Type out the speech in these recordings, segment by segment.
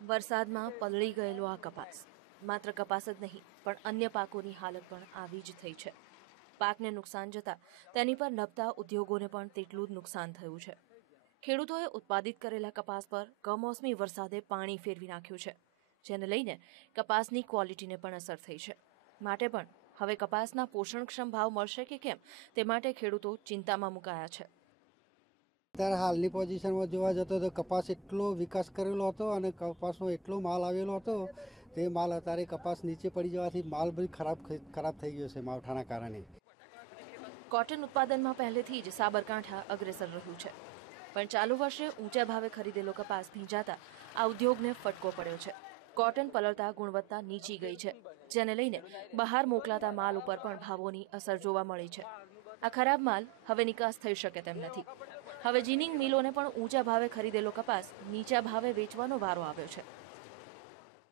વરસાદમાં પલળી ગયેલો આ કપાસ. માત્ર કપાસ જ નહીં, પણ અન્ય પાકોની હાલત પણ આવી જ થઈ છે. પાકને નુકસાન જતા તેની પર નભતા ઉદ્યોગોને પણ તેટલું જ નુકસાન થયું છે. ખેડૂતોએ ઉત્પાદિત કરેલા કપાસ પર કમોસમી વરસાદે પાણી ફેરવી નાખ્યું છે, જેને લઈને કપાસની ક્વોલિટીને પણ અસર થઈ છે. માટે પણ હવે કપાસના પોષણક્ષમ ભાવ મળશે કે કેમ, તે માટે ખેડૂતો ચિંતામાં મુકાયા છે. અત્યારે હાલની પોઝિશનમાં જોવા જતો તો કપાસ એટલો વિકાસ કરેલો હતો અને કપાસનો એટલો માલ આવેલો હતો, તે માલ અત્યારે કપાસ નીચે પડી જવાથી માલ બધી ખરાબ ખરાબ થઈ ગયો છે માવઠાના કારણે. કોટન ઉત્પાદનમાં પહેલેથી જ સાબરકાંઠા અગ્રેસર રહ્યું છે. પણ ચાલુ વર્ષે ઊંચા ભાવે ખરીદેલો કપાસ ભીંજાતા આ ઉદ્યોગને ફટકો પડ્યો છે. કોટન પલળતા ગુણવત્તા નીચી ગઈ છે, જેને લઈને બહાર મોકલાતા માલ ઉપર પણ ભાવોની અસર જોવા મળી છે. આ ખરાબ માલ હવે નિકાસ થઈ શકે તેમ નથી. હવે જીનિંગ મિલોને પણ ઊંચા ભાવે ખરીદેલો કપાસ નીચા ભાવે વેચવાનો વારો આવ્યો છે.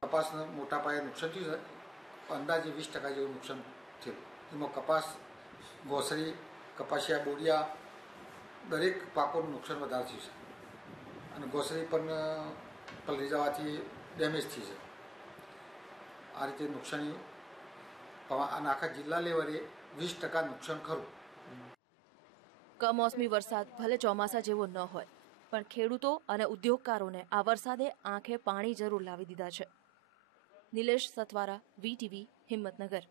કપાસને મોટા પાયે નુકસાન થયું છે. અંદાજે વીસ ટકા જેવું નુકસાન થયું. એમાં કપાસ ગોસરી કપાસિયા બોડિયા દરેક પાકોનું નુકસાન વધારે થયું છે. અને ગોસરી પણ પલળી જવાથી ડેમેજ થઈ છે. આ રીતે નુકસાની અને આખા જિલ્લા લેવલે વીસ ટકા નુકસાન ખરું. કમોસમી વરસાદ ભલે ચોમાસા જેવો ન હોય, પણ ખેડૂતો અને ઉદ્યોગકારોને આ વરસાદે આંખે પાણી જરૂર લાવી દીધા છે. નિલેશ સતવારા વીટીવી હિંમતનગર.